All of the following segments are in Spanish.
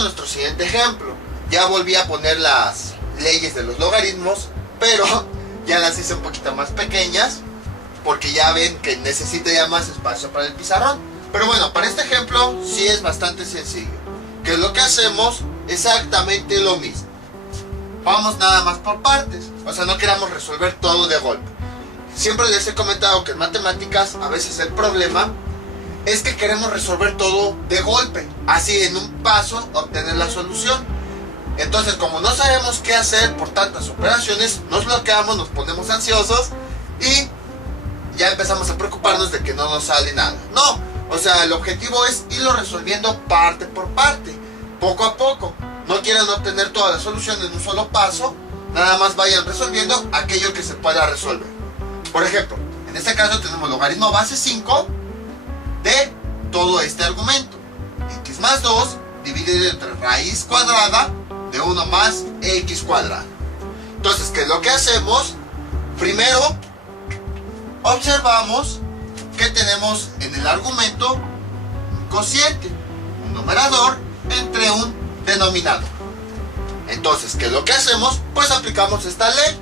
a nuestro siguiente ejemplo. Ya volví a poner las leyes de los logaritmos, pero ya las hice un poquito más pequeñas, porque ya ven que necesito ya más espacio para el pizarrón. Pero bueno, para este ejemplo sí es bastante sencillo, que lo que hacemos exactamente lo mismo. Vamos nada más por partes, o sea, no queramos resolver todo de golpe. Siempre les he comentado que en matemáticas a veces el problema es que queremos resolver todo de golpe, así en un paso obtener la solución. Entonces, como no sabemos qué hacer por tantas operaciones, nos bloqueamos, nos ponemos ansiosos y ya empezamos a preocuparnos de que no nos sale nada. No, o sea, el objetivo es irlo resolviendo parte por parte, poco a poco. No quieran obtener toda la solución en un solo paso, nada más vayan resolviendo aquello que se pueda resolver. Por ejemplo, en este caso tenemos logaritmo base 5 de todo este argumento. X más 2 dividido entre raíz cuadrada de 1 más x cuadrada. Entonces, ¿qué es lo que hacemos? Primero, observamos que tenemos en el argumento un cociente, un numerador entre un denominador. Entonces, ¿qué es lo que hacemos? Pues aplicamos esta ley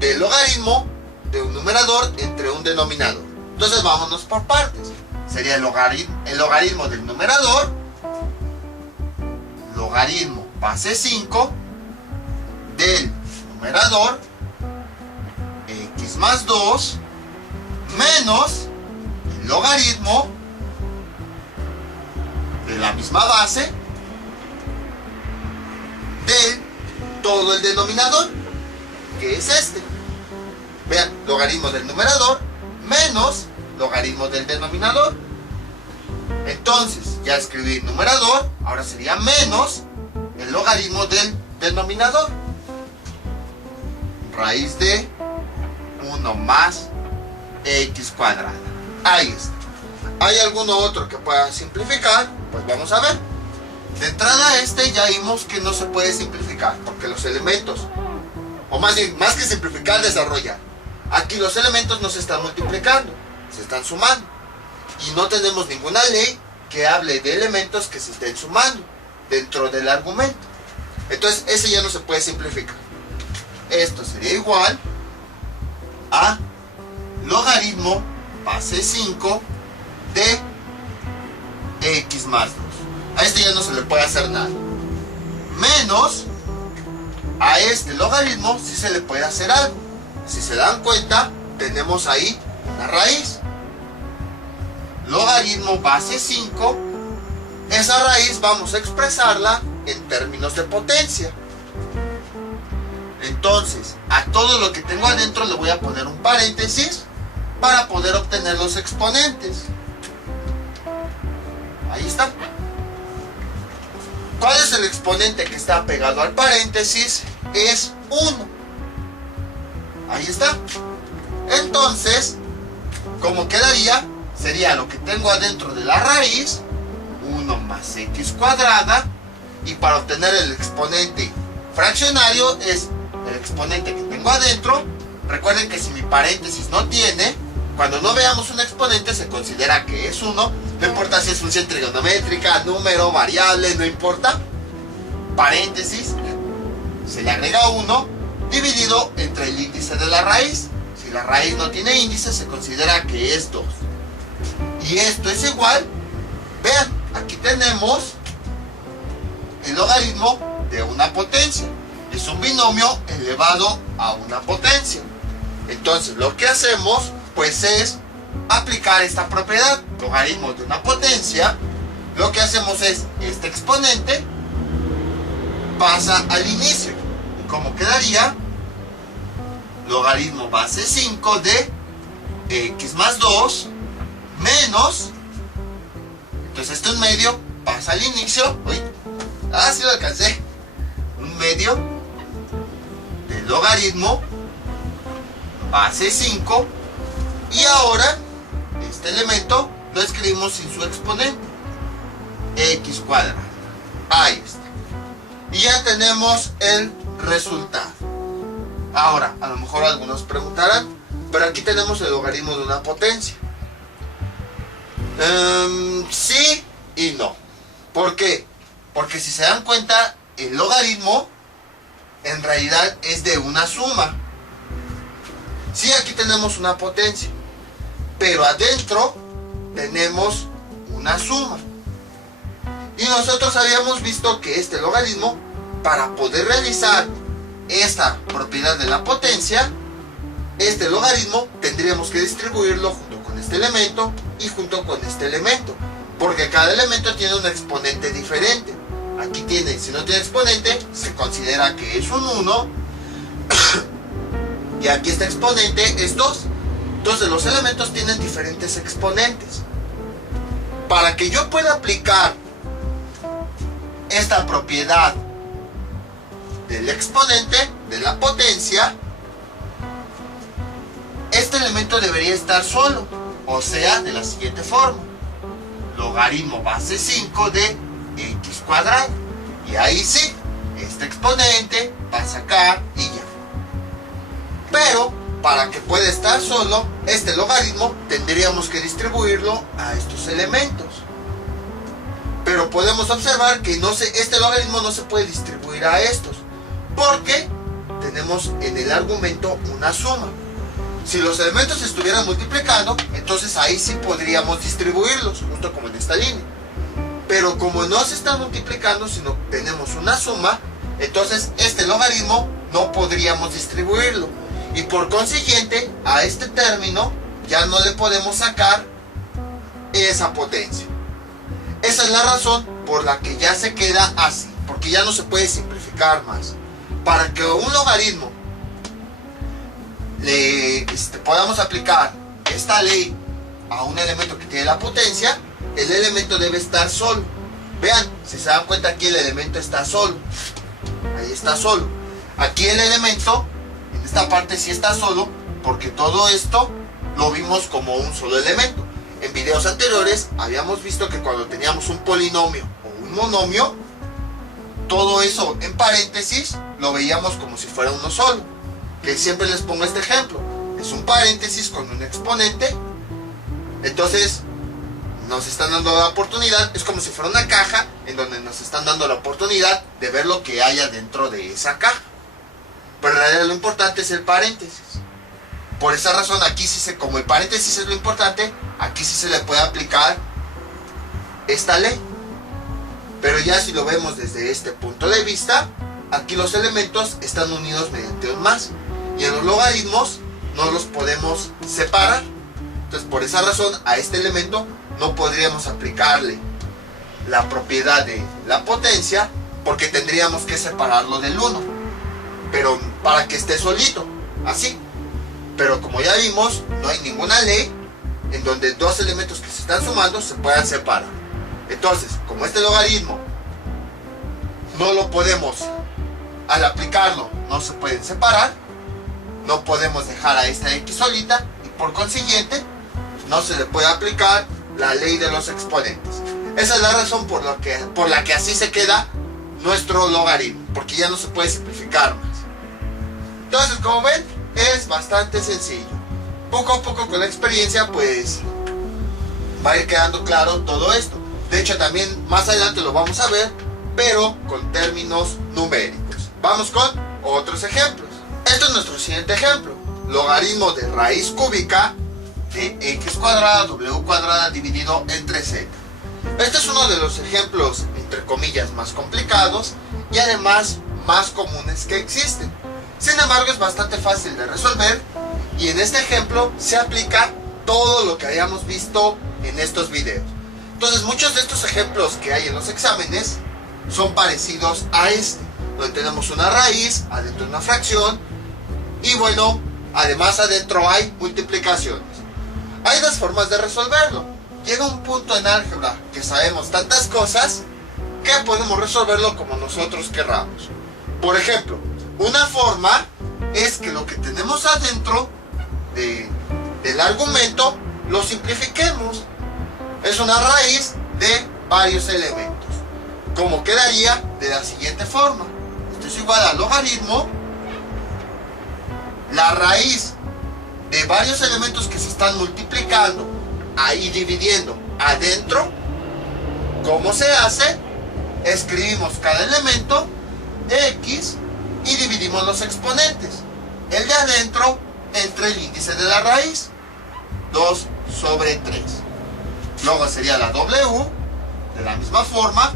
del logaritmo de un numerador entre un denominador. Entonces, vámonos por partes. Sería el logaritmo del numerador, logaritmo base 5 del numerador, x más 2, menos el logaritmo de la misma base de todo el denominador, que es este. Vean, logaritmo del numerador menos logaritmo del denominador. Entonces, ya escribí numerador, ahora sería menos el logaritmo del denominador. Raíz de 1 más x cuadrada. Ahí está. ¿Hay alguno otro que pueda simplificar? Pues vamos a ver. De entrada ya vimos que no se puede simplificar, porque los elementos, o más que simplificar, desarrollar. Aquí los elementos no se están multiplicando, se están sumando. Y no tenemos ninguna ley que hable de elementos que se estén sumando dentro del argumento. Entonces ese ya no se puede simplificar. Esto sería igual a logaritmo base 5 de x más 2. A este ya no se le puede hacer nada. Menos a este logaritmo sí se le puede hacer algo. Si se dan cuenta, tenemos ahí una raíz. Logaritmo base 5. Esa raíz vamos a expresarla en términos de potencia. Entonces, a todo lo que tengo adentro le voy a poner un paréntesis para poder obtener los exponentes. Ahí está. ¿Cuál es el exponente que está pegado al paréntesis? Es 1. Ahí está. Entonces, ¿cómo quedaría? Sería lo que tengo adentro de la raíz, 1 más x cuadrada, y para obtener el exponente fraccionario es el exponente que tengo adentro. Recuerden que si mi paréntesis no tiene, cuando no veamos un exponente se considera que es 1, no importa si es función trigonométrica, número, variable, no importa. Paréntesis, se le agrega 1 dividido entre el índice de la raíz. Si la raíz no tiene índice, se considera que es 2. Y esto es igual, vean, aquí tenemos el logaritmo de una potencia. Es un binomio elevado a una potencia. Entonces lo que hacemos pues es aplicar esta propiedad, logaritmo de una potencia. Lo que hacemos es, este exponente pasa al inicio. ¿Y cómo quedaría? Logaritmo base 5 de x más 2 menos, entonces este un medio pasa al inicio. Uy, sí lo alcancé. Un medio del logaritmo base 5, y ahora este elemento lo escribimos sin su exponente, x cuadrado. Ahí está. Y ya tenemos el resultado. Ahora, a lo mejor algunos preguntarán, pero aquí tenemos el logaritmo de una potencia. Sí y no. ¿Por qué? Porque si se dan cuenta, el logaritmo en realidad es de una suma. Sí, aquí tenemos una potencia, pero adentro tenemos una suma. Y nosotros habíamos visto que este logaritmo, para poder realizar esta propiedad de la potencia, este logaritmo tendríamos que distribuirlo junto con este elemento y junto con este elemento, porque cada elemento tiene un exponente diferente. Aquí tiene, si no tiene exponente, se considera que es un 1, y aquí este exponente es 2. Entonces los elementos tienen diferentes exponentes. Para que yo pueda aplicar esta propiedad del exponente de la potencia, este elemento debería estar solo, o sea, de la siguiente forma: logaritmo base 5 de x cuadrado. Y ahí sí, este exponente pasa acá y ya. Pero para que pueda estar solo, este logaritmo tendríamos que distribuirlo a estos elementos. Pero podemos observar que este logaritmo no se puede distribuir a estos, porque tenemos en el argumento una suma. Si los elementos se estuvieran multiplicando, entonces ahí sí podríamos distribuirlos, justo como en esta línea. Pero como no se están multiplicando, sino tenemos una suma, entonces este logaritmo no podríamos distribuirlo. Y por consiguiente, a este término ya no le podemos sacar esa potencia. Esa es la razón por la que ya se queda así, porque ya no se puede simplificar más. Para que un logaritmo podamos aplicar esta ley a un elemento que tiene la potencia, el elemento debe estar solo. Vean, si se dan cuenta, aquí el elemento está solo. Ahí está solo. Aquí el elemento, en esta parte sí está solo, porque todo esto lo vimos como un solo elemento. En videos anteriores habíamos visto que cuando teníamos un polinomio o un monomio, todo eso en paréntesis lo veíamos como si fuera uno solo. Que siempre les pongo este ejemplo: es un paréntesis con un exponente. Entonces nos están dando la oportunidad, es como si fuera una caja en donde nos están dando la oportunidad de ver lo que haya dentro de esa caja. Pero en realidad lo importante es el paréntesis. Por esa razón aquí sí como el paréntesis es lo importante, aquí sí se le puede aplicar esta ley. Pero ya si lo vemos desde este punto de vista, aquí los elementos están unidos mediante un más, y en los logaritmos no los podemos separar. Entonces por esa razón a este elemento no podríamos aplicarle la propiedad de la potencia, porque tendríamos que separarlo del 1, pero para que esté solito, así. Pero como ya vimos, no hay ninguna ley en donde dos elementos que se están sumando se puedan separar. Entonces, como este logaritmo no lo podemos, al aplicarlo no se pueden separar, no podemos dejar a esta x solita, y por consiguiente no se le puede aplicar la ley de los exponentes. Esa es la razón por la que así se queda nuestro logaritmo, porque ya no se puede simplificar más. Entonces, como ven, es bastante sencillo. Poco a poco, con la experiencia, pues va a ir quedando claro todo esto. De hecho, también más adelante lo vamos a ver, pero con términos numéricos. Vamos con otros ejemplos. Este es nuestro siguiente ejemplo: logaritmo de raíz cúbica de x cuadrada w cuadrada dividido entre z. Este es uno de los ejemplos, entre comillas, más complicados y además más comunes que existen. Sin embargo, es bastante fácil de resolver, y en este ejemplo se aplica todo lo que hayamos visto en estos videos. Entonces, muchos de estos ejemplos que hay en los exámenes son parecidos a este, donde tenemos una raíz, adentro una fracción, y bueno, además adentro hay multiplicaciones. Hay dos formas de resolverlo. Llega un punto en álgebra que sabemos tantas cosas que podemos resolverlo como nosotros querramos. Por ejemplo, una forma es que lo que tenemos adentro del argumento lo simplifiquemos. Es una raíz de varios elementos. Como quedaría de la siguiente forma: esto es igual al logaritmo, la raíz de varios elementos que se están multiplicando ahí dividiendo adentro. ¿Cómo se hace? escribimos cada elemento, x, y dividimos los exponentes. El de adentro entre el índice de la raíz, 2 sobre 3. Luego sería la w, de la misma forma,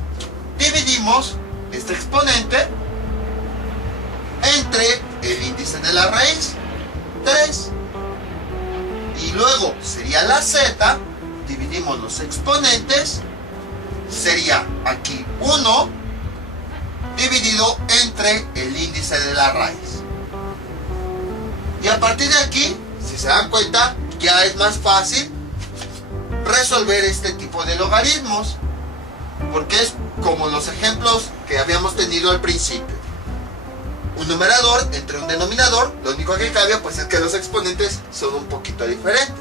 dividimos este exponente entre el índice de la raíz, 3. Y luego sería la z, dividimos los exponentes, sería aquí 1 dividido entre el índice de la raíz. Y a partir de aquí, si se dan cuenta, ya es más fácil resolver este tipo de logaritmos, porque es como los ejemplos que habíamos tenido al principio. Un numerador entre un denominador, lo único que cambia pues es que los exponentes son un poquito diferentes.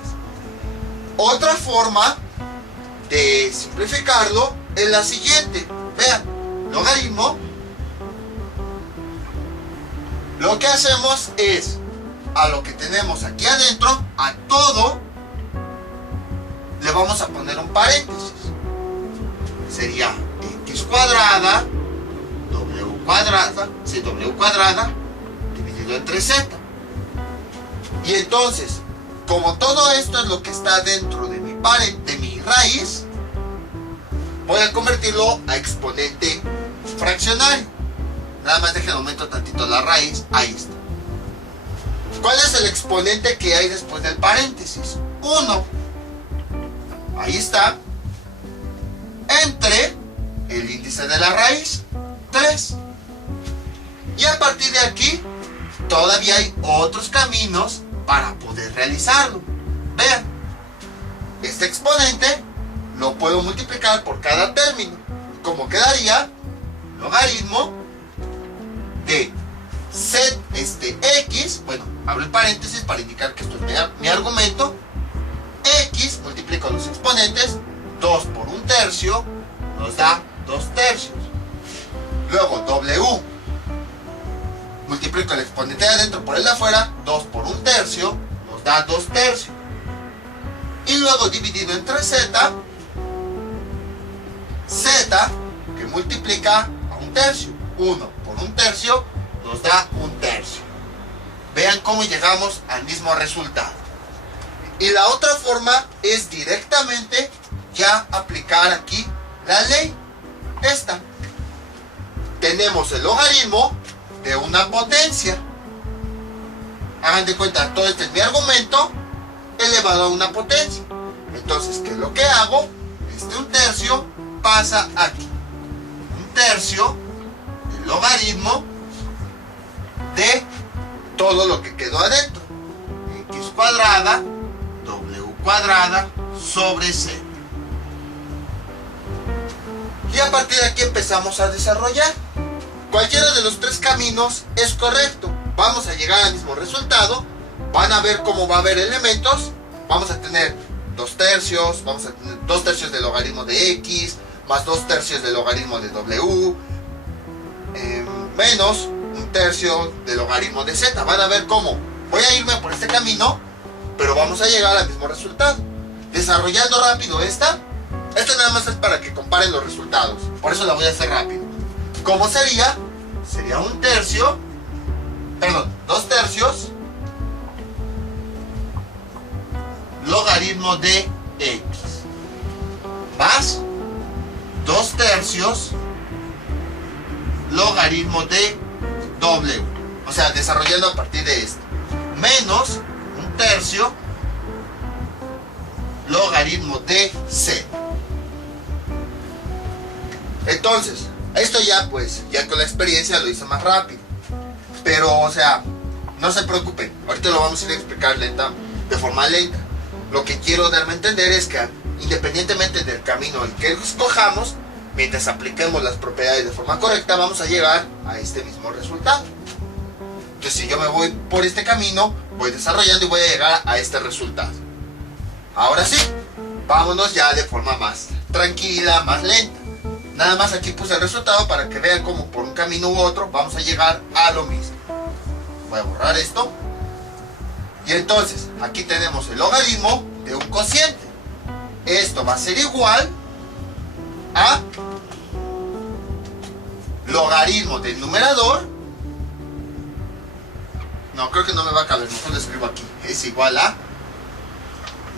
Otra forma de simplificarlo es la siguiente. Vean, logaritmo, lo que hacemos es a lo que tenemos aquí adentro, a todo le vamos a poner un paréntesis. Sería x cuadrada, w cuadrada dividido entre z. Y entonces, como todo esto es lo que está dentro de mi raíz, voy a convertirlo a exponente fraccionario. Nada más dejen aumento tantito la raíz. Ahí está. ¿Cuál es el exponente que hay después del paréntesis? 1. Ahí está. Entre el índice de la raíz, 3. Y a partir de aquí, todavía hay otros caminos para poder realizarlo. Vean, este exponente lo puedo multiplicar por cada término. Como quedaría logaritmo de x, bueno, abro el paréntesis para indicar que esto es mi argumento, x multiplico los exponentes, 2 por 1/3 nos da 2/3. Luego w, multiplico el exponente de adentro por el de afuera, 2 por 1/3 nos da 2/3. Y luego dividido entre z, que multiplica a 1/3, 1 por 1/3 nos da 1/3. Vean cómo llegamos al mismo resultado. Y la otra forma es directamente ya aplicar aquí la ley. Esta. Tenemos el logaritmo de una potencia. Hagan de cuenta, todo este es mi argumento elevado a una potencia. Entonces, ¿qué es lo que hago? Este 1/3 pasa aquí. 1/3 del logaritmo de todo lo que quedó adentro. X cuadrada, w cuadrada sobre z. Y a partir de aquí empezamos a desarrollar. Cualquiera de los tres caminos es correcto. Vamos a llegar al mismo resultado. Van a ver cómo va a haber elementos. Vamos a tener 2/3, vamos a tener 2/3 del logaritmo de x, más 2/3 del logaritmo de w, menos 1/3 del logaritmo de z. Van a ver cómo voy a irme por este camino, pero vamos a llegar al mismo resultado. Desarrollando rápido esta nada más es para que comparen los resultados. Por eso la voy a hacer rápido. ¿Cómo sería? Sería 2/3 logaritmo de x más 2/3 logaritmo de w, o sea, desarrollando a partir de esto, menos 1/3 logaritmo de z. Entonces, esto ya pues, ya con la experiencia lo hice más rápido, pero o sea, no se preocupen, ahorita lo vamos a ir a explicar de forma lenta. Lo que quiero darme a entender es que independientemente del camino el que escojamos, mientras apliquemos las propiedades de forma correcta, vamos a llegar a este mismo resultado. Entonces, si yo me voy por este camino, voy desarrollando y voy a llegar a este resultado. Ahora sí, vámonos ya de forma más tranquila, más lenta. Nada más aquí puse el resultado para que vean cómo por un camino u otro vamos a llegar a lo mismo. Voy a borrar esto. Y entonces, aquí tenemos el logaritmo de un cociente. Esto va a ser igual a logaritmo del numerador. No, creo que no me va a caber, mejor lo escribo aquí. Es igual a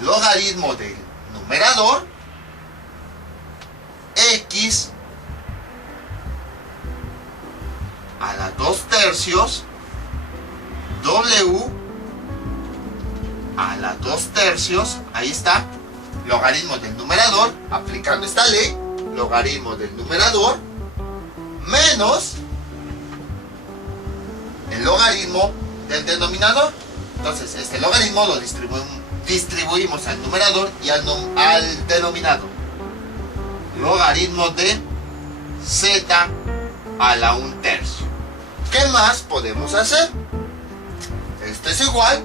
logaritmo del numerador x a la 2/3 w a la 2/3. Ahí está, logaritmo del numerador, aplicando esta ley, logaritmo del numerador menos el logaritmo del denominador. Entonces este logaritmo lo distribuimos al numerador y al denominador. Logaritmo de z a la 1/3. ¿Qué más podemos hacer? Esto es igual.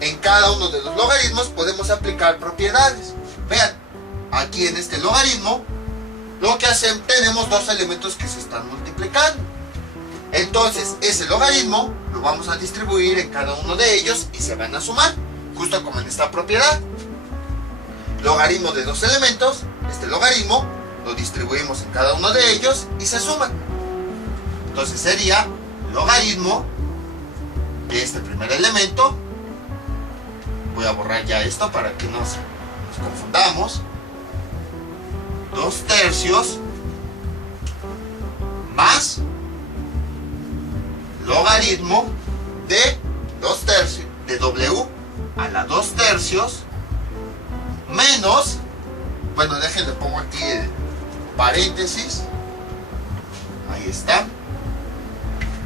En cada uno de los logaritmos podemos aplicar propiedades. Vean, aquí en este logaritmo lo que hacemos, tenemos dos elementos que se están multiplicando. Entonces ese logaritmo lo vamos a distribuir en cada uno de ellos y se van a sumar, justo como en esta propiedad. Logaritmo de dos elementos, este logaritmo lo distribuimos en cada uno de ellos y se suman. Entonces sería logaritmo de este primer elemento. Voy a borrar ya esto para que no nos confundamos. 2/3 más logaritmo de 2/3 de w a la 2/3 menos, bueno, déjenle pongo aquí el paréntesis, ahí está,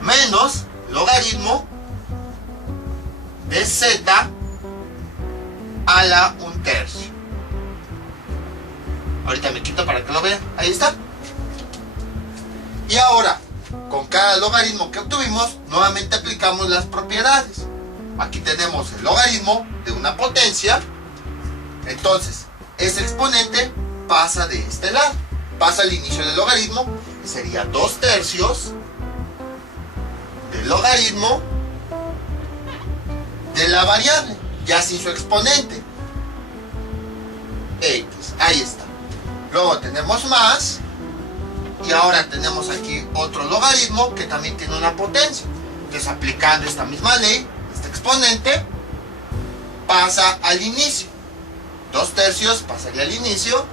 menos logaritmo de z a la 1/3. Ahorita me quito para que lo vean, ahí está. Y ahora, con cada logaritmo que obtuvimos, nuevamente aplicamos las propiedades. Aquí tenemos el logaritmo de una potencia. Entonces, ese exponente pasa de este lado, pasa al inicio del logaritmo, y sería 2/3 del logaritmo de la variable, ya sin su exponente, x, ahí está. Luego tenemos más, y ahora tenemos aquí otro logaritmo que también tiene una potencia. Entonces, aplicando esta misma ley, este exponente pasa al inicio. 2/3 pasaría al inicio.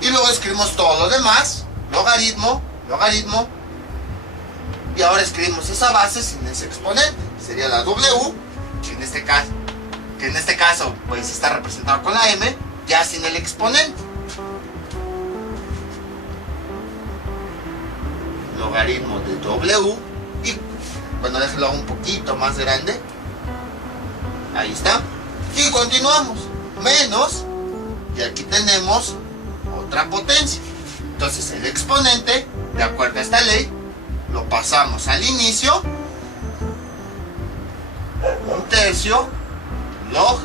Y luego escribimos todo lo demás. Logaritmo, logaritmo. Y ahora escribimos esa base sin ese exponente. Sería la w, que en este caso pues está representado con la m, ya sin el exponente. Logaritmo de w. Y bueno, déjenlo un poquito más grande. Ahí está. Y continuamos, menos, y aquí tenemos otra potencia. Entonces el exponente, de acuerdo a esta ley, lo pasamos al inicio, 1/3 log,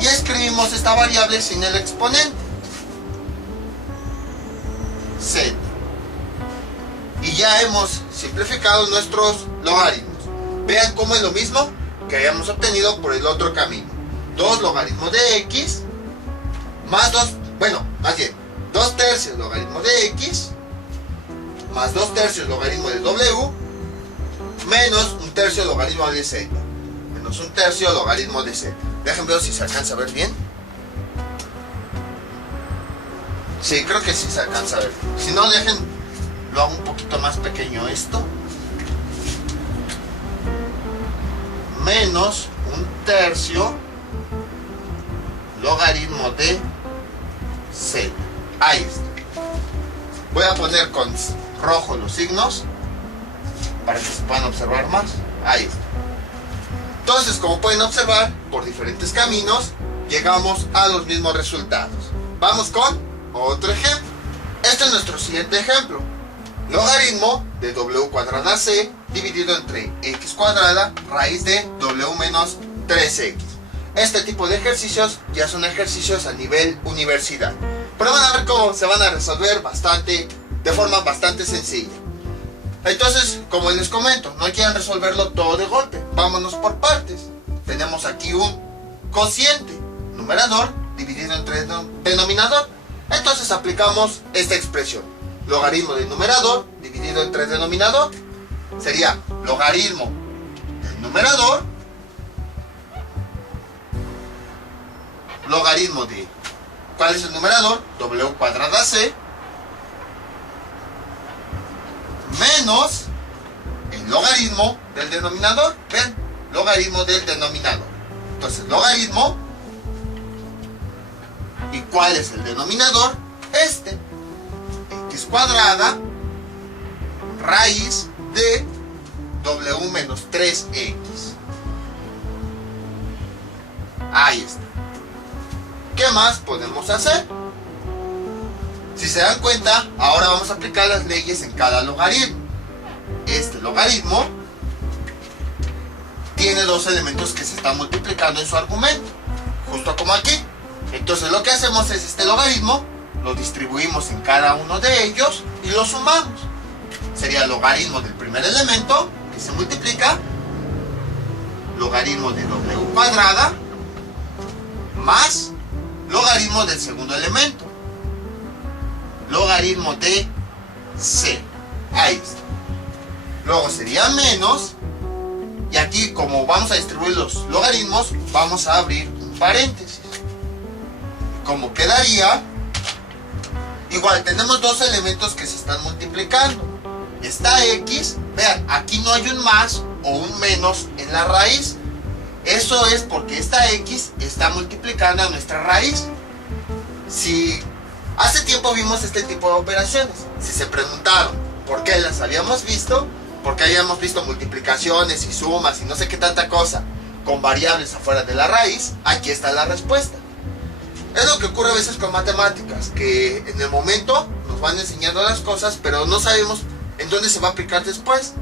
y escribimos esta variable sin el exponente, z. Y ya hemos simplificado nuestros logaritmos. Vean cómo es lo mismo que habíamos obtenido por el otro camino. 2 logaritmos de x más 2/3 logaritmo de x más 2/3 logaritmo de w menos 1/3 logaritmo de z menos 1/3 logaritmo de z. Déjenme ver si se alcanza a ver bien. Sí, creo que sí se alcanza a ver. Si no, lo hago un poquito más pequeño esto. Menos 1/3 logaritmo de z. Ahí está. Voy a poner con rojo los signos para que se puedan observar más. Ahí está. Entonces, como pueden observar, por diferentes caminos llegamos a los mismos resultados. Vamos con otro ejemplo. Este es nuestro siguiente ejemplo. Logaritmo de w cuadrada c dividido entre x cuadrada raíz de w menos 3x. Este tipo de ejercicios ya son ejercicios a nivel universidad, pero van a ver cómo se van a resolver de forma bastante sencilla. Entonces, como les comento, no quieran resolverlo todo de golpe, vámonos por partes. Tenemos aquí un cociente, numerador dividido entre denominador. Entonces aplicamos esta expresión. Logaritmo del numerador dividido entre el denominador sería logaritmo del numerador, logaritmo de, ¿cuál es el numerador? W cuadrada C, menos el logaritmo del denominador. Ven, logaritmo del denominador. Entonces, logaritmo, ¿y cuál es el denominador? Este, x cuadrada raíz de w menos 3x. Ahí está. ¿Qué más podemos hacer? Si se dan cuenta, ahora vamos a aplicar las leyes en cada logaritmo. Este logaritmo tiene dos elementos que se están multiplicando en su argumento, justo como aquí. Entonces lo que hacemos es este logaritmo, lo distribuimos en cada uno de ellos y lo sumamos. Sería el logaritmo del primer elemento, que se multiplica, logaritmo de w cuadrada, más logaritmo del segundo elemento, logaritmo de c. Ahí está. Luego sería menos, y aquí como vamos a distribuir los logaritmos, vamos a abrir un paréntesis. Como quedaría, igual tenemos dos elementos que se están multiplicando. Está x, vean, aquí no hay un más o un menos en la raíz. Eso es porque esta x está multiplicando a nuestra raíz. Si hace tiempo vimos este tipo de operaciones, si se preguntaron por qué las habíamos visto, porque habíamos visto multiplicaciones y sumas y no sé qué tanta cosa con variables afuera de la raíz, aquí está la respuesta. Es lo que ocurre a veces con matemáticas, que en el momento nos van enseñando las cosas, pero no sabemos en dónde se va a aplicar después.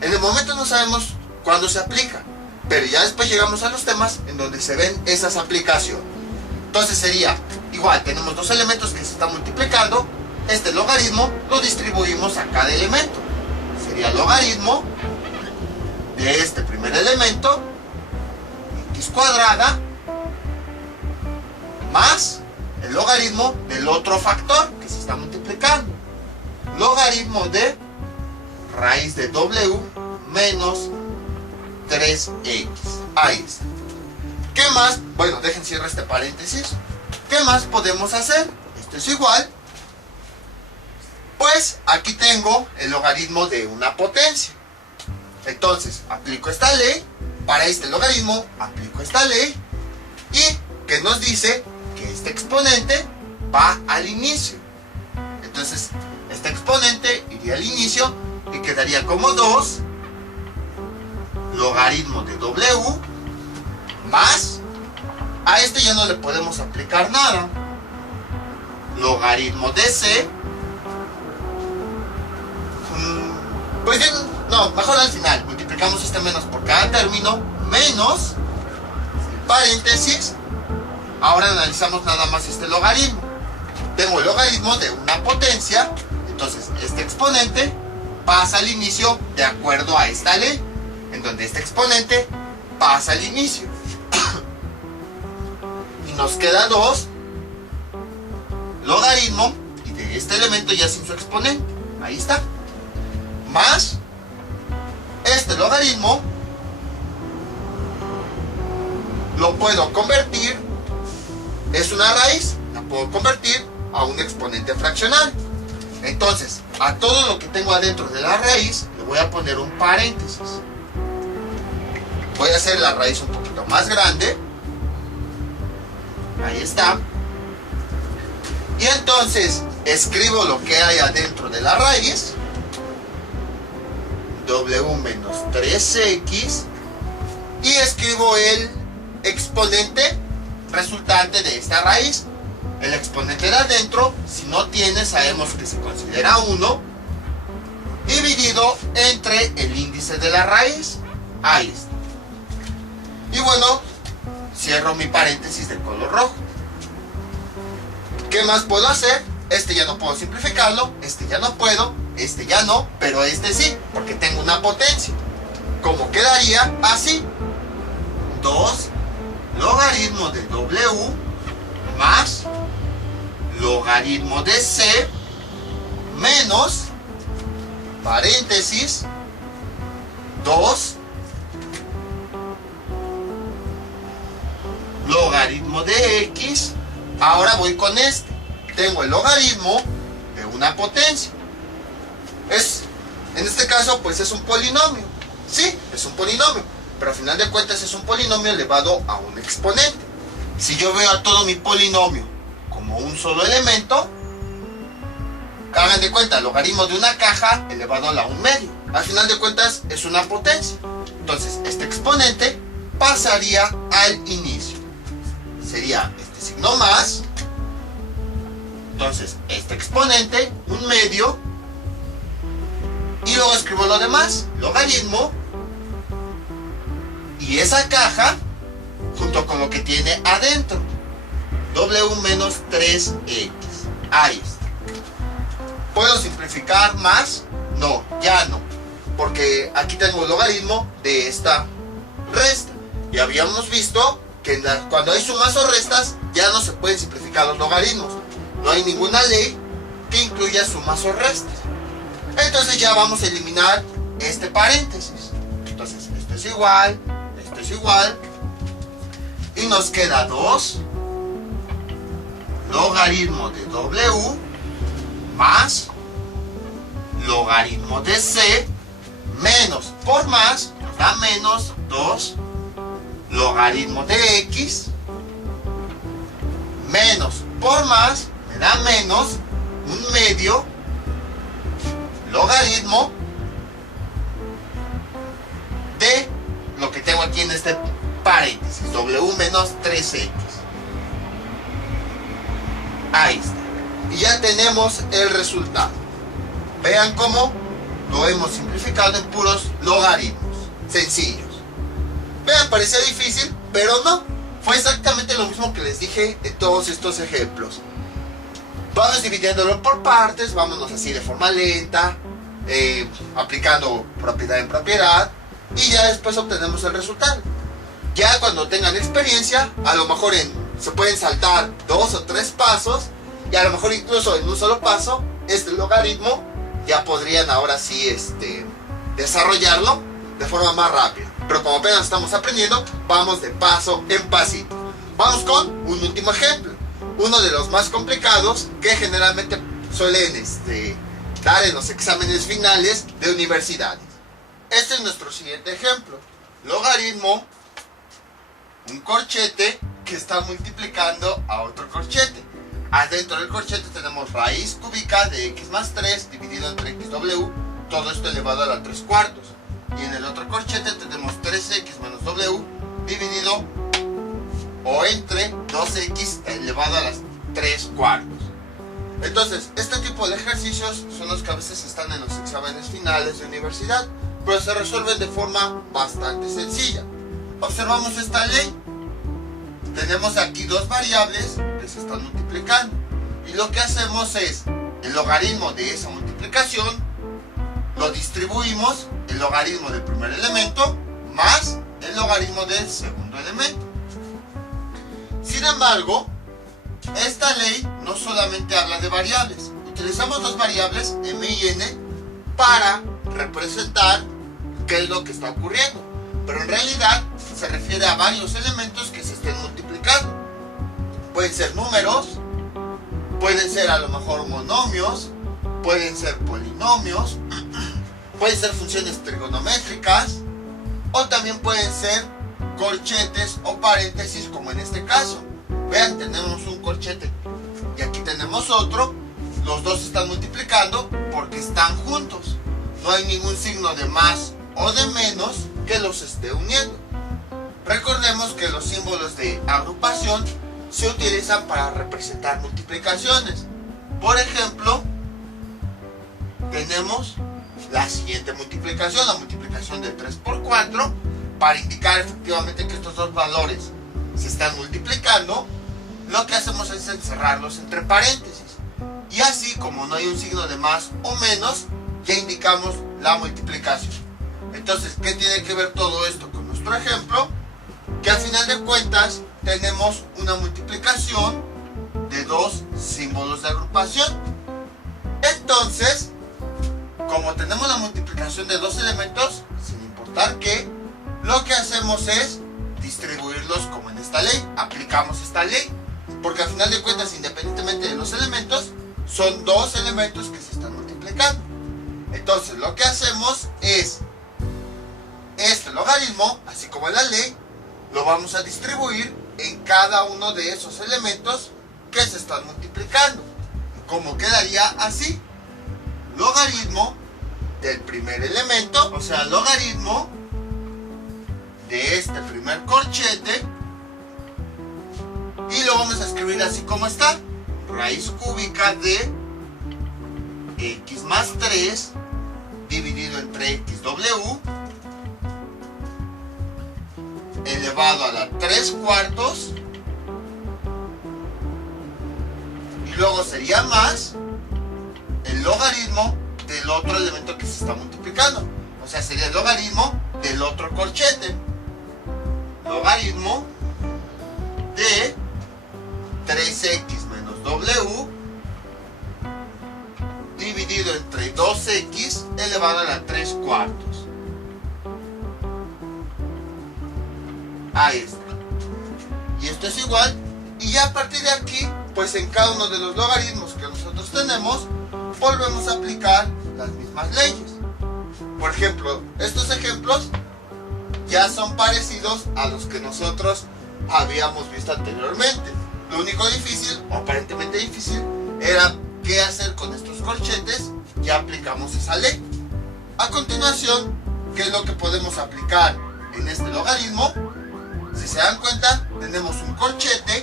En el momento no sabemos cuándo se aplica, pero ya después llegamos a los temas en donde se ven esas aplicaciones. Entonces sería, igual, tenemos dos elementos que se están multiplicando, este logaritmo lo distribuimos a cada elemento. Sería logaritmo de este primer elemento, x cuadrada, más el logaritmo del otro factor que se está multiplicando, logaritmo de raíz de w menos 3x. Ahí está. ¿Qué más? Bueno, dejen cierrar este paréntesis. ¿Qué más podemos hacer? Esto es igual. Pues aquí tengo el logaritmo de una potencia. Entonces, aplico esta ley. Para este logaritmo, aplico esta ley. Y que nos dice que este exponente va al inicio. Entonces, este exponente iría al inicio y quedaría como 2 logaritmo de w más, a este ya no le podemos aplicar nada, logaritmo de c, pues bien, no, mejor al final, multiplicamos este menos por cada término, menos, paréntesis, ahora analizamos nada más este logaritmo. Tengo el logaritmo de una potencia, entonces este exponente pasa al inicio de acuerdo a esta ley, en donde este exponente pasa al inicio. Y nos queda 2 logaritmo, y de este elemento ya sin su exponente, ahí está, más este logaritmo lo puedo convertir, es una raíz, la puedo convertir a un exponente fraccional. Entonces, a todo lo que tengo adentro de la raíz le voy a poner un paréntesis. Voy a hacer la raíz un poquito más grande. Ahí está. Y entonces escribo lo que hay adentro de la raíz. W menos 3x. Y escribo el exponente resultante de esta raíz. El exponente de adentro, si no tiene, sabemos que se considera 1. Dividido entre el índice de la raíz. Ahí está. Y bueno, cierro mi paréntesis de color rojo. ¿Qué más puedo hacer? Este ya no puedo simplificarlo, este ya no puedo, este ya no, pero este sí, porque tengo una potencia. ¿Cómo quedaría? Así. 2 logaritmo de w más logaritmo de c menos paréntesis 2 logaritmo de x. Ahora voy con este. Tengo el logaritmo de una potencia. En este caso, pues es un polinomio. Sí, es un polinomio. Pero al final de cuentas es un polinomio elevado a un exponente. Si yo veo a todo mi polinomio como un solo elemento, hagan de cuenta, logaritmo de una caja elevado a la 1/2. Al final de cuentas es una potencia. Entonces, este exponente pasaría al inicio. Sería este signo más. Entonces, este exponente, 1/2. Y luego escribo lo demás, logaritmo. Y esa caja, junto con lo que tiene adentro. W menos 3x. Ahí está. ¿Puedo simplificar más? No, ya no. Porque aquí tengo el logaritmo de esta resta. Y habíamos visto que cuando hay sumas o restas, ya no se pueden simplificar los logaritmos. No hay ninguna ley que incluya sumas o restas. Entonces ya vamos a eliminar este paréntesis. Entonces esto es igual, esto es igual. Y nos queda 2 logaritmo de W más logaritmo de C menos por más nos da menos 2 logaritmo de X menos por más me da menos 1/2 logaritmo de lo que tengo aquí en este paréntesis, W menos 3x. Ahí está. Y ya tenemos el resultado. Vean cómo lo hemos simplificado en puros logaritmos sencillos. Vean, parecía difícil, pero no. Fue exactamente lo mismo que les dije en todos estos ejemplos. Vamos dividiéndolo por partes, vámonos así de forma lenta, aplicando propiedad en propiedad, y ya después obtenemos el resultado. Ya cuando tengan experiencia, a lo mejor se pueden saltar 2 o 3 pasos, y a lo mejor incluso en un solo paso, este logaritmo ya podrían ahora sí desarrollarlo de forma más rápida. Pero como apenas estamos aprendiendo, vamos de paso en pasito. Vamos con un último ejemplo, uno de los más complicados que generalmente suelen dar en los exámenes finales de universidades. Este es nuestro siguiente ejemplo. Logaritmo, un corchete que está multiplicando a otro corchete. Adentro del corchete tenemos raíz cúbica de x más 3 dividido entre xw, todo esto elevado a la 3/4. Y en el otro corchete tenemos 3x menos w dividido o entre 2x elevado a las 3/4. Entonces, este tipo de ejercicios son los que a veces están en los exámenes finales de universidad, pero se resuelven de forma bastante sencilla. Observamos esta ley. Tenemos aquí dos variables que se están multiplicando. Y lo que hacemos es, el logaritmo de esa multiplicación, lo distribuimos, el logaritmo del primer elemento, más el logaritmo del segundo elemento. Sin embargo, esta ley no solamente habla de variables. Utilizamos dos variables, m y n, para representar qué es lo que está ocurriendo. Pero en realidad se refiere a varios elementos que se estén multiplicando. Pueden ser números, pueden ser a lo mejor monomios, pueden ser polinomios, pueden ser funciones trigonométricas, o también pueden ser corchetes o paréntesis, como en este caso. Vean, tenemos un corchete y aquí tenemos otro. Los dos se están multiplicando porque están juntos. No hay ningún signo de más o de menos que los esté uniendo. Recordemos que los símbolos de agrupación se utilizan para representar multiplicaciones. Por ejemplo, tenemos la siguiente multiplicación, la multiplicación de 3 por 4, para indicar efectivamente que estos dos valores se están multiplicando. Lo que hacemos es encerrarlos entre paréntesis. Y así, como no hay un signo de más o menos, ya indicamos la multiplicación. Entonces, ¿qué tiene que ver todo esto con nuestro ejemplo? Que al final de cuentas tenemos una multiplicación de dos símbolos de agrupación. Entonces, como tenemos la multiplicación de dos elementos, sin importar qué, lo que hacemos es distribuirlos como en esta ley. Aplicamos esta ley, porque al final de cuentas, independientemente de los elementos, son dos elementos que se están multiplicando. Entonces, lo que hacemos es este logaritmo, así como en la ley, lo vamos a distribuir en cada uno de esos elementos que se están multiplicando. Como quedaría así: logaritmo del primer elemento, o sea, logaritmo de este primer corchete, y lo vamos a escribir así como está: raíz cúbica de x más 3 dividido entre xw elevado a la 3/4, y luego sería más el logaritmo del otro elemento que se está multiplicando, o sea, sería el logaritmo del otro corchete, logaritmo de 3x menos w dividido entre 2x elevado a la 3/4. Ahí está. Y esto es igual. Y ya a partir de aquí, pues en cada uno de los logaritmos que nosotros tenemos, volvemos a aplicar las mismas leyes. Por ejemplo, estos ejemplos ya son parecidos a los que nosotros habíamos visto anteriormente. Lo único difícil, o aparentemente difícil, era qué hacer con estos corchetes. Ya aplicamos esa ley. A continuación, ¿qué es lo que podemos aplicar en este logaritmo? Si se dan cuenta, tenemos un corchete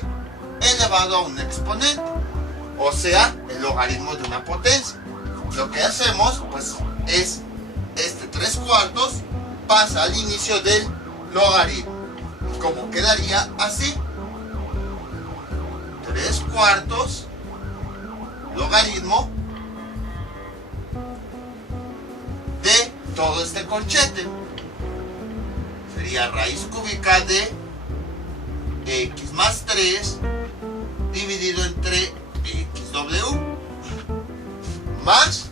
elevado a un exponente, o sea, el logaritmo de una potencia. Lo que hacemos, pues, es este 3/4 pasa al inicio del logaritmo, como quedaría así: 3/4 logaritmo de todo este corchete, sería raíz cúbica de x más 3 dividido entre xw, más,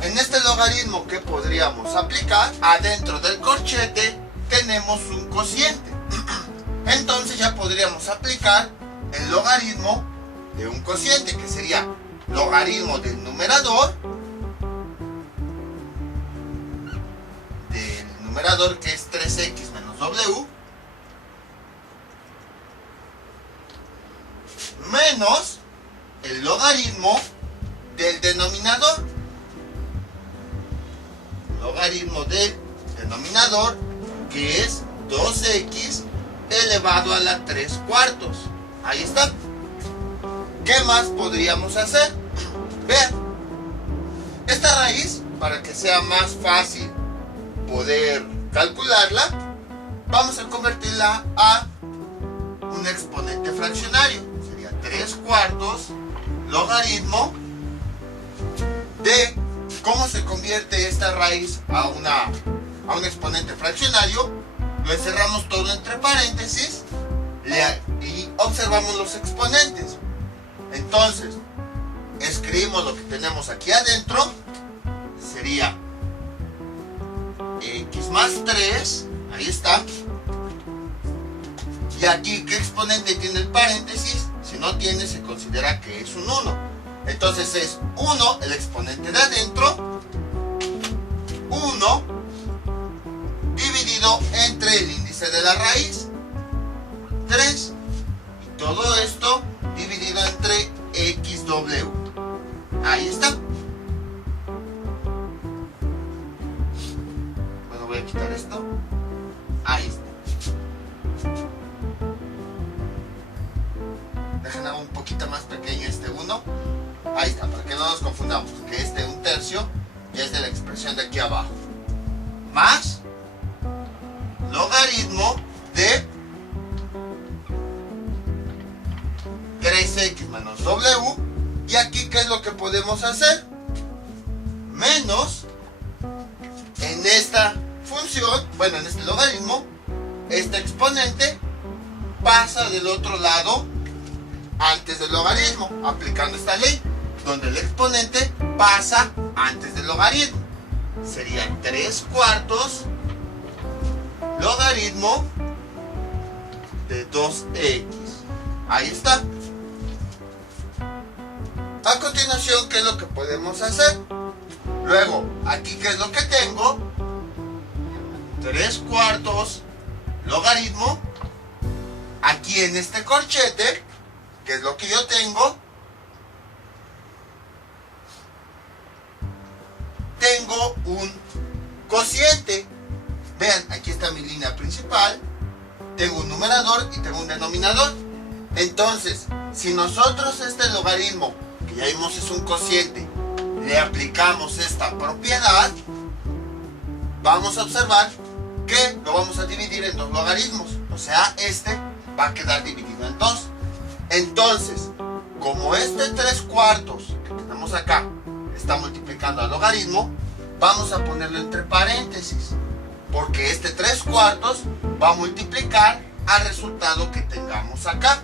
en este logaritmo que podríamos aplicar, adentro del corchete tenemos un cociente. Entonces ya podríamos aplicar el logaritmo de un cociente, que sería logaritmo del numerador, que es 3x menos w, menos el logaritmo del denominador. Logaritmo del denominador, que es 2x elevado a la 3/4. Ahí está. ¿Qué más podríamos hacer? Vean, esta raíz, para que sea más fácil poder calcularla, vamos a convertirla a un exponente fraccionario. Sería 3/4 logaritmo de, ¿cómo se convierte esta raíz a un exponente fraccionario? Lo encerramos todo entre paréntesis y observamos los exponentes. Entonces, escribimos lo que tenemos aquí adentro. Sería x más 3, ahí está. Y aquí, ¿qué exponente tiene el paréntesis? Si no tiene, se considera que es un 1. Entonces es 1 el exponente de adentro, 1 dividido entre el índice de la raíz, 3, y todo esto dividido entre xw. Ahí está. Bueno, voy a quitar esto. Ahí está. Dejen un poquito más pequeño este 1. Ahí está, para que no nos confundamos, que este 1/3 ya es de la expresión de aquí abajo. Más logaritmo de 3x menos w. Y aquí, ¿qué es lo que podemos hacer? Menos, en esta función, bueno, en este logaritmo, este exponente pasa del otro lado antes del logaritmo, aplicando esta ley, donde el exponente pasa antes del logaritmo. Sería 3/4 logaritmo de 2x. Ahí está. A continuación, ¿qué es lo que podemos hacer? Luego, aquí, ¿qué es lo que tengo? 3/4 logaritmo. Aquí en este corchete, ¿qué es lo que yo tengo? Tengo un cociente. Vean, aquí está mi línea principal. Tengo un numerador y tengo un denominador. Entonces, si nosotros este logaritmo, que ya vimos es un cociente, le aplicamos esta propiedad, vamos a observar que lo vamos a dividir en dos logaritmos. O sea, este va a quedar dividido en dos. Entonces, como este 3/4 que tenemos acá está multiplicando al logaritmo, vamos a ponerlo entre paréntesis, porque este 3/4 va a multiplicar al resultado que tengamos acá.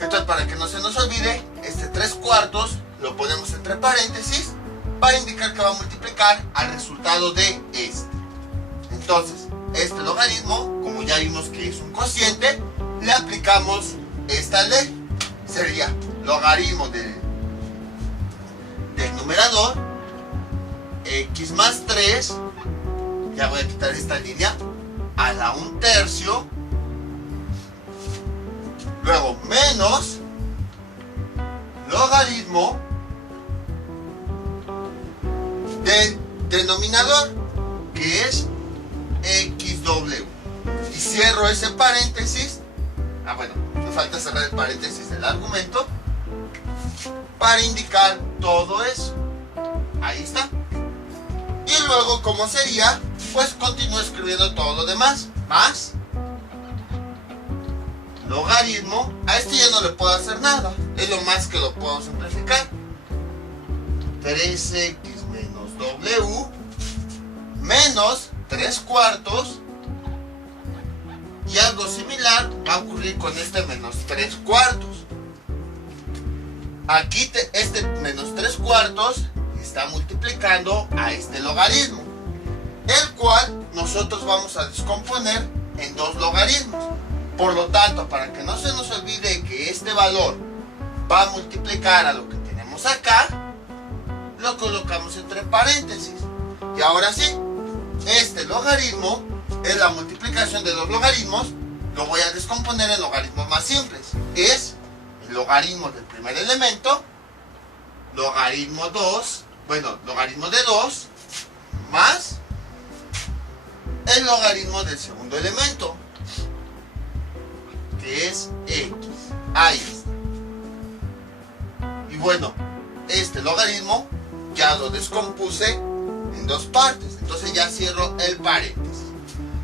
Entonces, para que no se nos olvide, este 3/4 lo ponemos entre paréntesis para indicar que va a multiplicar al resultado de este. Entonces, este logaritmo, como ya vimos que es un cociente, le aplicamos esta ley. Sería logaritmo del numerador, x más 3, ya voy a quitar esta línea, a la 1/3, luego menos logaritmo del denominador, que es xw. Y cierro ese paréntesis. Bueno, me falta cerrar el paréntesis del argumento para indicar todo eso. Ahí está. Y luego, ¿cómo sería? Pues continúo escribiendo todo lo demás. Más logaritmo. A este ya no le puedo hacer nada. Es lo más que lo puedo simplificar. 3x menos w menos 3/4. Y algo similar va a ocurrir con este menos 3/4. Aquí este menos 3/4 está multiplicando a este logaritmo, el cual nosotros vamos a descomponer en dos logaritmos. Por lo tanto, para que no se nos olvide que este valor va a multiplicar a lo que tenemos acá, lo colocamos entre paréntesis. Y ahora sí, este logaritmo es la multiplicación de dos logaritmos. Lo voy a descomponer en logaritmos más simples. Es el logaritmo del primer elemento, logaritmo 2, logaritmo de 2, más el logaritmo del segundo elemento, que es x. Ahí está. Y bueno, este logaritmo ya lo descompuse en dos partes. Entonces ya cierro el paréntesis.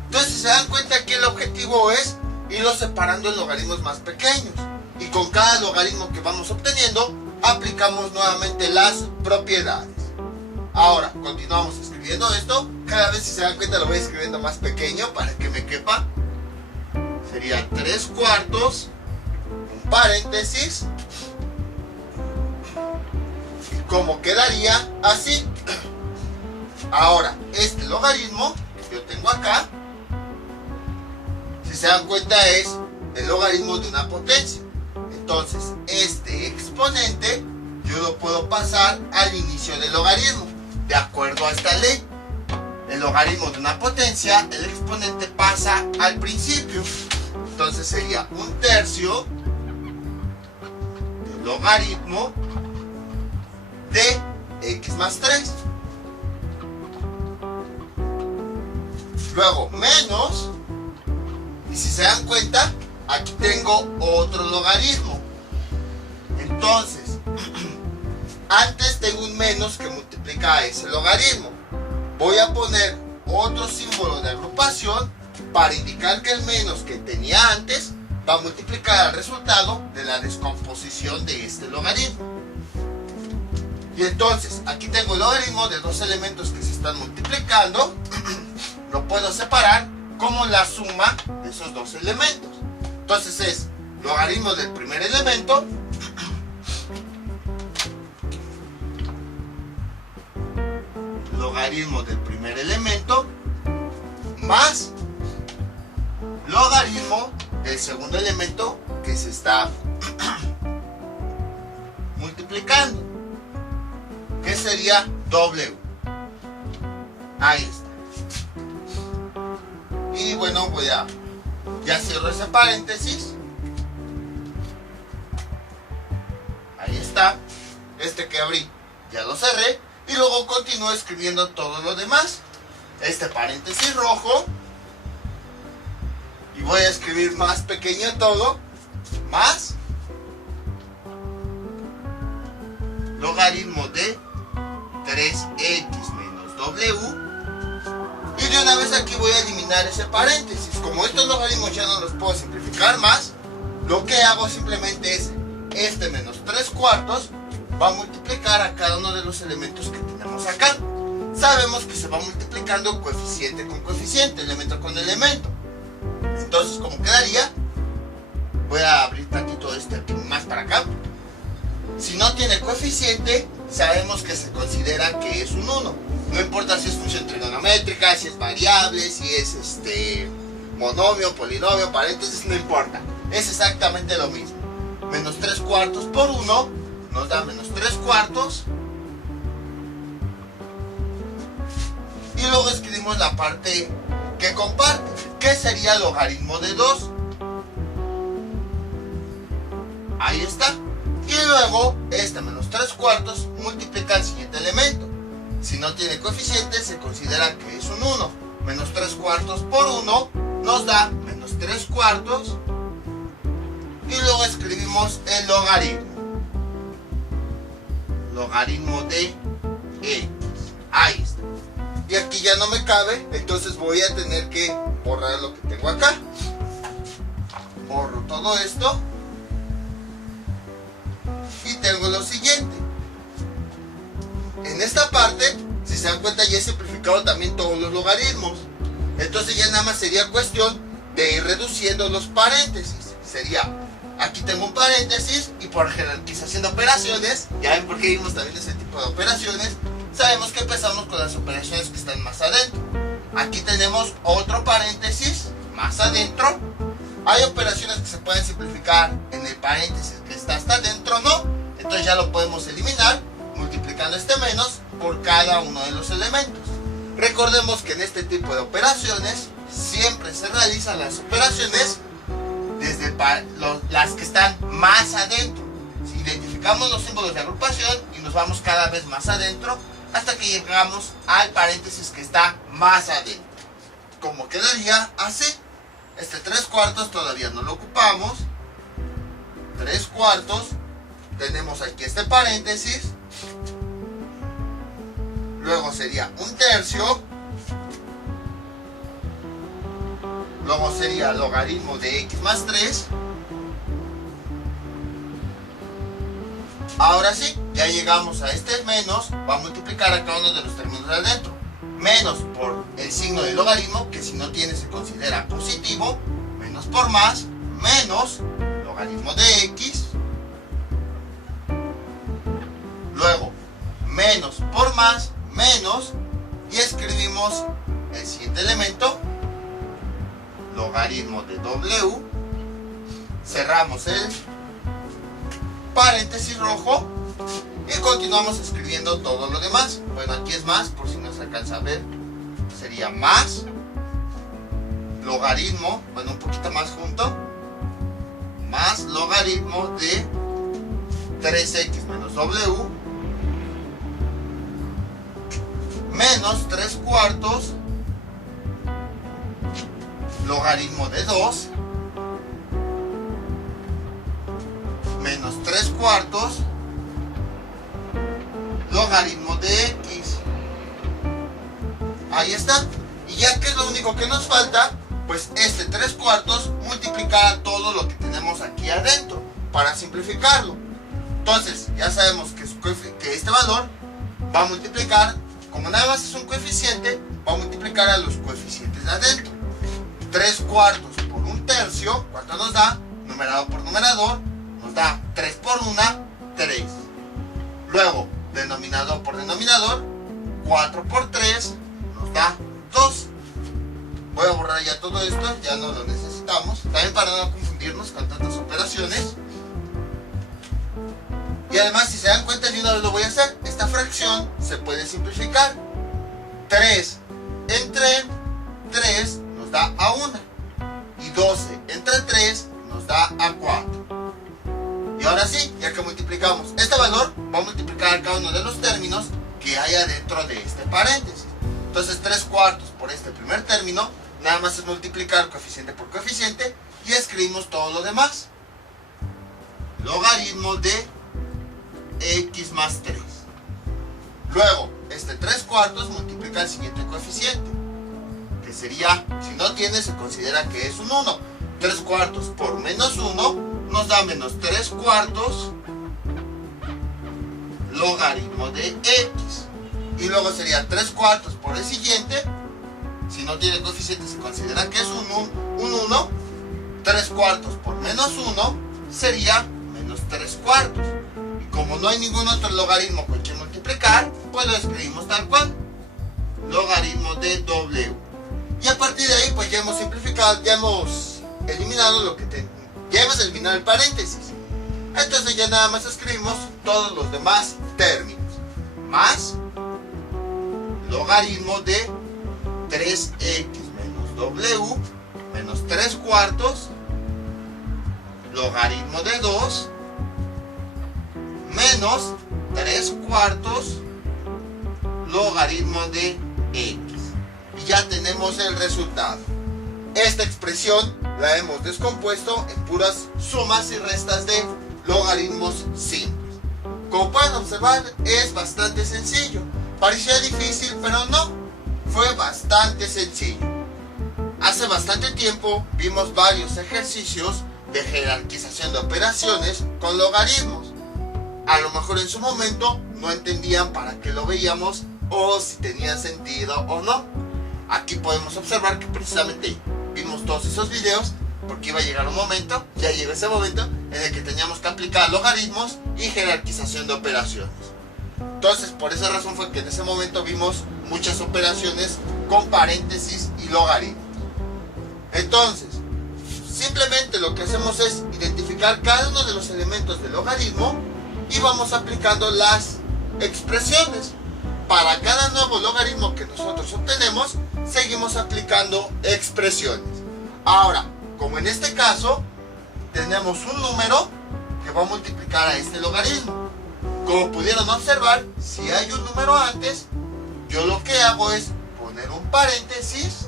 Entonces, si se dan cuenta, aquí el objetivo es irlo separando en logaritmos más pequeños. Y con cada logaritmo que vamos obteniendo, aplicamos nuevamente las propiedades. Ahora, continuamos escribiendo esto. Cada vez, si se dan cuenta, lo voy escribiendo más pequeño para que me quepa. Sería 3/4, un paréntesis. Y como quedaría así. Ahora, este logaritmo que yo tengo acá, si se dan cuenta, es el logaritmo de una potencia. Entonces, este exponente yo lo puedo pasar al inicio del logaritmo, de acuerdo a esta ley. El logaritmo de una potencia, el exponente pasa al principio. Entonces sería 1/3 del logaritmo de x más 3. Luego menos, y si se dan cuenta, aquí tengo otro logaritmo. Entonces, antes tengo un menos que multiplica a ese logaritmo. Voy a poner otro símbolo de agrupación para indicar que el menos que tenía antes va a multiplicar el resultado de la descomposición de este logaritmo. Y entonces, aquí tengo el logaritmo de dos elementos que se están multiplicando. Lo puedo separar como la suma de esos dos elementos. Entonces es logaritmo del primer elemento más logaritmo del segundo elemento que se está multiplicando, que sería W. Ahí está. Y bueno, ya cierro ese paréntesis. Ahí está. Este que abrí ya lo cerré. Y luego continúo escribiendo todo lo demás. Este paréntesis rojo. Y voy a escribir más pequeño todo. Más logaritmo de 3x menos w. Y de una vez aquí voy a eliminar ese paréntesis. Como estos logaritmos ya no los puedo simplificar más, lo que hago simplemente es este menos 3/4 va a multiplicar a cada uno de los elementos que tenemos acá. Sabemos que se va multiplicando coeficiente con coeficiente, elemento con elemento. Entonces, ¿cómo quedaría? Voy a abrir tantito este aquí más para acá. Si no tiene coeficiente, sabemos que se considera que es un 1. No importa si es función trigonométrica, si es variable, si es monomio, polinomio, paréntesis, no importa. Es exactamente lo mismo. Menos 3/4 por 1 nos da menos 3/4. Y luego escribimos la parte que comparte, que sería logaritmo de 2. Ahí está. Y luego este menos 3/4 multiplica el siguiente elemento. Si no tiene coeficiente, se considera que es un 1. Menos 3/4 por 1 nos da menos 3/4. Y luego escribimos el logaritmo. Logaritmo de x. Ahí está. Y aquí ya no me cabe, entonces voy a tener que borrar lo que tengo acá. Borro todo esto. Y tengo lo siguiente. En esta parte, si se dan cuenta, ya he simplificado también todos los logaritmos. Entonces ya nada más sería cuestión de ir reduciendo los paréntesis. Sería, aquí tengo un paréntesis y por jerarquización de operaciones, ya ven por qué vimos también ese tipo de operaciones, sabemos que empezamos con las operaciones que están más adentro. Aquí tenemos otro paréntesis más adentro. Hay operaciones que se pueden simplificar en el paréntesis que está hasta adentro, ¿no? Entonces ya lo podemos eliminar multiplicando este menos por cada uno de los elementos. Recordemos que en este tipo de operaciones siempre se realizan las operaciones desde las que están más adentro. Si identificamos los símbolos de agrupación y nos vamos cada vez más adentro hasta que llegamos al paréntesis que está más adentro. ¿Cómo quedaría? Así. Este 3/4 todavía no lo ocupamos. 3/4. Tenemos aquí este paréntesis. Luego sería 1/3. Luego sería logaritmo de x más 3. Ahora sí, ya llegamos a este menos. Va a multiplicar a cada uno de los términos de adentro. Menos por el signo del logaritmo, que si no tiene se considera positivo. Menos por más. Menos logaritmo de x. Luego, menos por más. Menos. Y escribimos el siguiente elemento. Logaritmo de w. Cerramos el paréntesis rojo y continuamos escribiendo todo lo demás. Bueno, aquí es más, por si no se alcanza a ver. Sería más logaritmo, bueno, un poquito más junto, más logaritmo de 3x menos w menos 3/4 logaritmo de 2 menos 3/4 logaritmo de x. Ahí está. Y ya que es lo único que nos falta, pues este 3/4 multiplicar todo lo que tenemos aquí adentro para simplificarlo. Entonces ya sabemos que este valor va a multiplicar, como nada más es un coeficiente, va a multiplicar a los coeficientes de adentro. 3/4 por 1/3, ¿cuánto nos da? numerador por numerador, nos da 3 por 1, 3. Luego, denominador por denominador, 4 por 3, nos da 2. Voy a borrar ya todo esto, ya no lo necesitamos. También para no confundirnos con tantas operaciones. Y además, si se dan cuenta, de una vez lo voy a hacer. Esta fracción se puede simplificar. 3 entre 3 nos da a 1. Y 12 entre 3 nos da a 4. Y ahora sí, ya que multiplicamos este valor, va a multiplicar cada uno de los términos que haya dentro de este paréntesis. Entonces 3 cuartos por este primer término, nada más es multiplicar coeficiente por coeficiente y escribimos todo lo demás. Logaritmo de x más 3. Luego, este 3 cuartos multiplica el siguiente coeficiente, que sería, si no tiene, se considera que es un 1. 3 cuartos por menos 1 nos da menos 3 cuartos logaritmo de x. Y luego sería 3 cuartos por el siguiente. Si no tiene coeficiente, se considera que es un 1. 3 cuartos por menos 1 sería menos 3 cuartos. Y como no hay ningún otro logaritmo con quien multiplicar, pues lo escribimos tal cual. Logaritmo de w. Y a partir de ahí, pues ya hemos simplificado, ya hemos eliminado lo que ya hemos eliminado el paréntesis. Entonces ya nada más escribimos todos los demás términos. Más logaritmo de 3x menos w menos 3 cuartos logaritmo de 2 menos 3 cuartos logaritmo de x. Y ya tenemos el resultado. Esta expresión la hemos descompuesto en puras sumas y restas de logaritmos simples. Como pueden observar, es bastante sencillo. Parecía difícil, pero no. Fue bastante sencillo. Hace bastante tiempo vimos varios ejercicios de jerarquización de operaciones con logaritmos. A lo mejor en su momento no entendían para qué lo veíamos o si tenía sentido o no. Aquí podemos observar que precisamente vimos todos esos videos porque iba a llegar un momento, ya llegó ese momento en el que teníamos que aplicar logaritmos y jerarquización de operaciones. Entonces, por esa razón fue que en ese momento vimos muchas operaciones con paréntesis y logaritmos. Entonces, simplemente lo que hacemos es identificar cada uno de los elementos del logaritmo y vamos aplicando las expresiones. Para cada nuevo logaritmo que nosotros obtenemos, seguimos aplicando expresiones. Ahora, como en este caso, tenemos un número que va a multiplicar a este logaritmo. Como pudieron observar, si hay un número antes, yo lo que hago es poner un paréntesis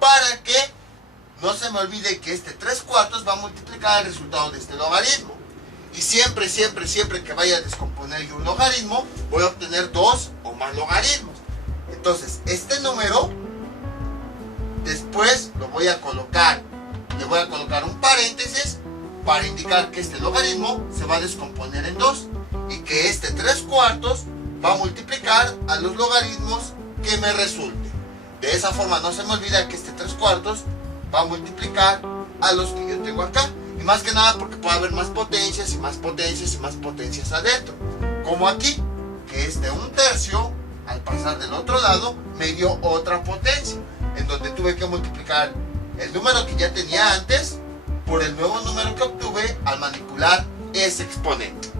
para que no se me olvide que este 3 cuartos va a multiplicar el resultado de este logaritmo. Y siempre que vaya a descomponer yo un logaritmo, voy a obtener 2 o más logaritmos. Entonces, este número, después lo voy a colocar, le voy a colocar un paréntesis para indicar que este logaritmo se va a descomponer en 2 y que este 3 cuartos va a multiplicar a los logaritmos que me resulten. De esa forma no se me olvida que este 3 cuartos va a multiplicar a los que yo tengo acá. Y más que nada porque puede haber más potencias y más potencias y más potencias adentro. Como aquí, que es de 1/3, al pasar del otro lado, me dio otra potencia. En donde tuve que multiplicar el número que ya tenía antes por el nuevo número que obtuve al manipular ese exponente.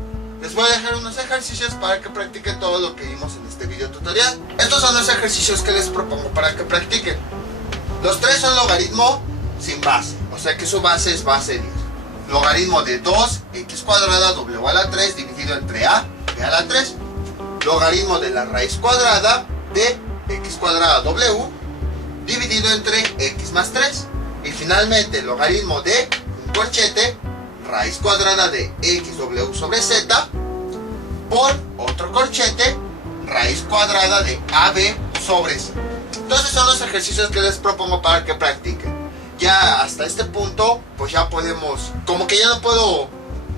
Les voy a dejar unos ejercicios para que practiquen todo lo que vimos en este video tutorial. Estos son los ejercicios que les propongo para que practiquen. Los tres son logaritmo sin base, o sea que su base es base 10. Logaritmo de 2x cuadrada w a la 3 dividido entre a b a la 3. Logaritmo de la raíz cuadrada de x cuadrada w dividido entre x más 3. Y finalmente el logaritmo de un corchete, raíz cuadrada de xw sobre z, por otro corchete, raíz cuadrada de ab sobre z. Entonces son los ejercicios que les propongo para que practiquen. Ya hasta este punto, pues ya podemos, como que ya no puedo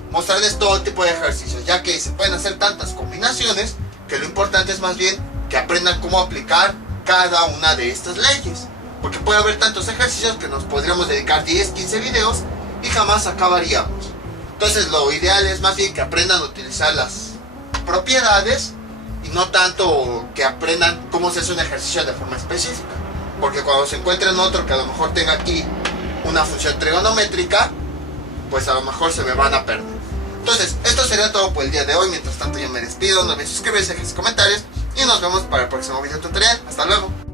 mostrarles todo tipo de ejercicios, ya que se pueden hacer tantas combinaciones, que lo importante es más bien que aprendan cómo aplicar cada una de estas leyes. porque puede haber tantos ejercicios que nos podríamos dedicar 10, 15 videos y jamás acabaríamos. Entonces lo ideal es más bien que aprendan a utilizar las propiedades y no tanto que aprendan cómo se hace un ejercicio de forma específica, porque cuando se encuentren otro que a lo mejor tenga aquí una función trigonométrica, pues a lo mejor se me van a perder. Entonces esto sería todo por el día de hoy. Mientras tanto yo me despido, no olviden suscribirse, dejar sus comentarios y nos vemos para el próximo video tutorial. Hasta luego.